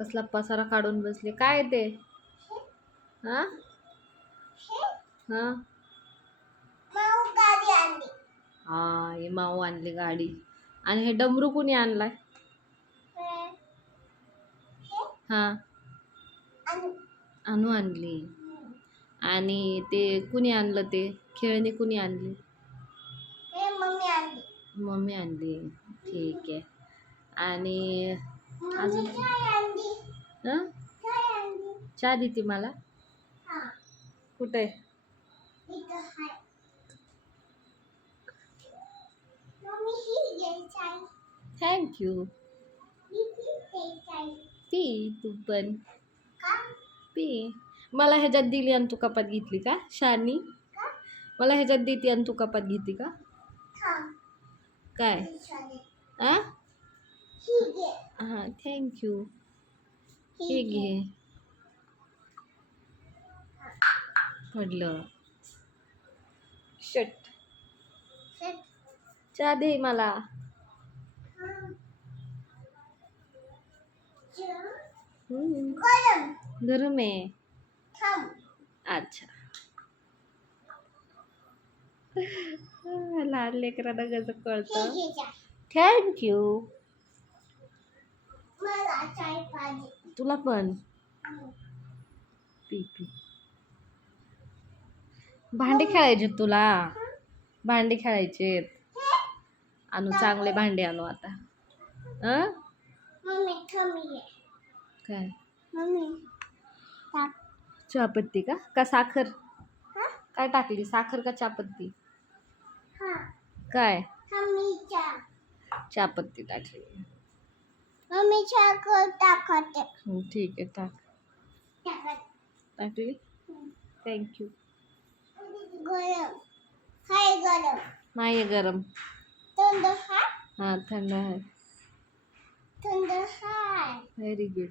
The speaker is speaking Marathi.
कसला पसारा काढून बसले. काय ते? हा? हा? हा हे माऊ आणली गाडी. आणि हे डमरू कुणी आणलाय? हा? आणू आणली. आणि ते कुणी आणलं ते? खेळणी कुणी आणली? मम्मी आणली. ठीक आहे. आणि अजून? चहा देते मला. कुठे? थँक्यू पी तू पण. पी. मला ह्याच्यात दिली आणि तू कपात घेतली का? शानी? मला ह्याच्यात देते आणि तू कपात घेते का? काय? आ हां थँक्यू हे घे पडलं. शट. चहा दे मला. गरम. आहे. अच्छा. लहान लेकरांना कसं कळतं. थँक्यू तुला पण. पी पी. भांडे खेळायचे तुला. भांडे खेळायचे आणू चांगले भांडे आणू आता. अं? काय? चहापत्ती का? का साखर? काय टाकली? साखर का चहापत्ती? काय? चहापत्ती टाकली. मम्मीच्या टाकते हं, ठीक आहे टाक. टाकली? थँक्यू गरम. हाय गरम. नाही गरम. थंड हाय? हां थंड आहे थंड हाय. Very good